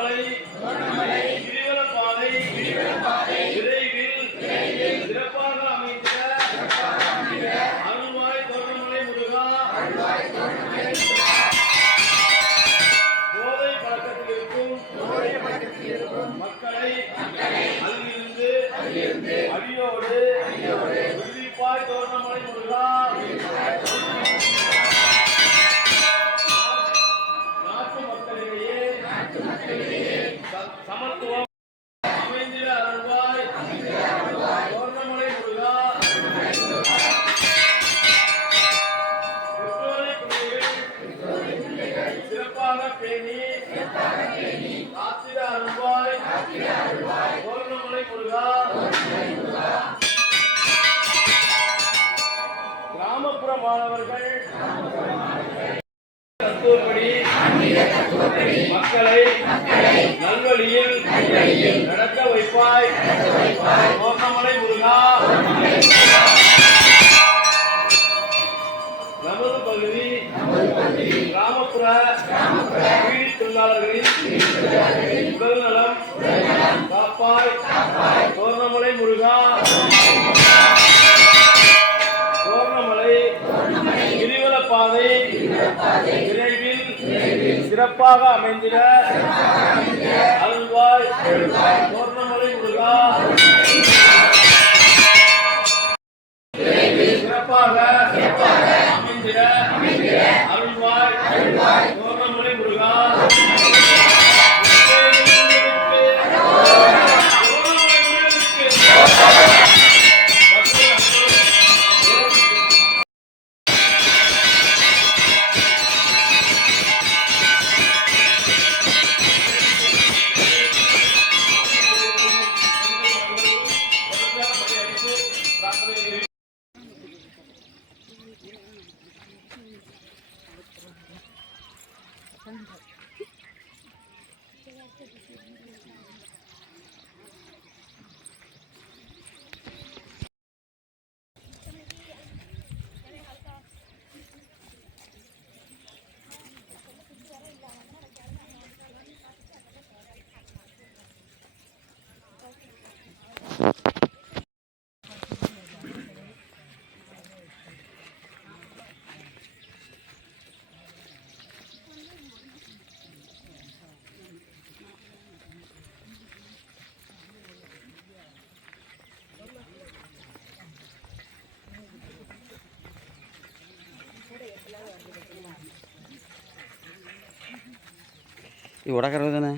தோரணமலை கிரிவலப்பாதை விரைவில் சிறப்பாக அமைந்த அருள்வாய் தோரணமலை முருகா. போதை பழக்கத்தில் இருக்கும் மக்களை அதிலிருந்து அடியோடு விடுவிப்பாய் தோரணமலை முருகா. நாட்டு மக்களிடையே சமத்துவம் அமைந்திட அருள்வாய் தோரணமலை முருகா. பெற்றோரை பிள்ளைகள் சிறப்பாக பேணி காத்திட அருள்வாய் தோரணமலை முருகா. கிராமப்புற மாணவர்கள் தத்துவப்படி மக்களை நல்வழியில் நடக்க வைப்பாய் தோரணமலை முருகா. நமது பகுதி கிராமப்புற வீடு தொழிலாளர்களின் உடல் நலம் காப்பாய் தோரணமலை முருகா. தோரணமலை கிரிவலப்பாதை விரைவில் சிறப்பாக அமைந்திட அருள்வாய் தோரணமலை முருகா. சிறப்பாக அமைந்திட அருள்வாய் தோரணமலை முருகா. இது உடக்கிறது தானே.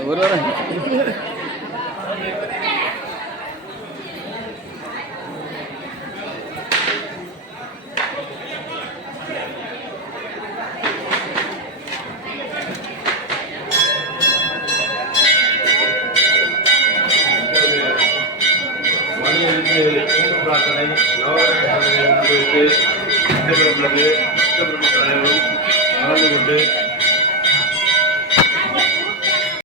ஒரு வாரம் மணியடித்து பிரார்த்தனை நவகிரக முன்வைத்து நடைபெறவுள்ளது அனைவரும் கலந்து கொண்டு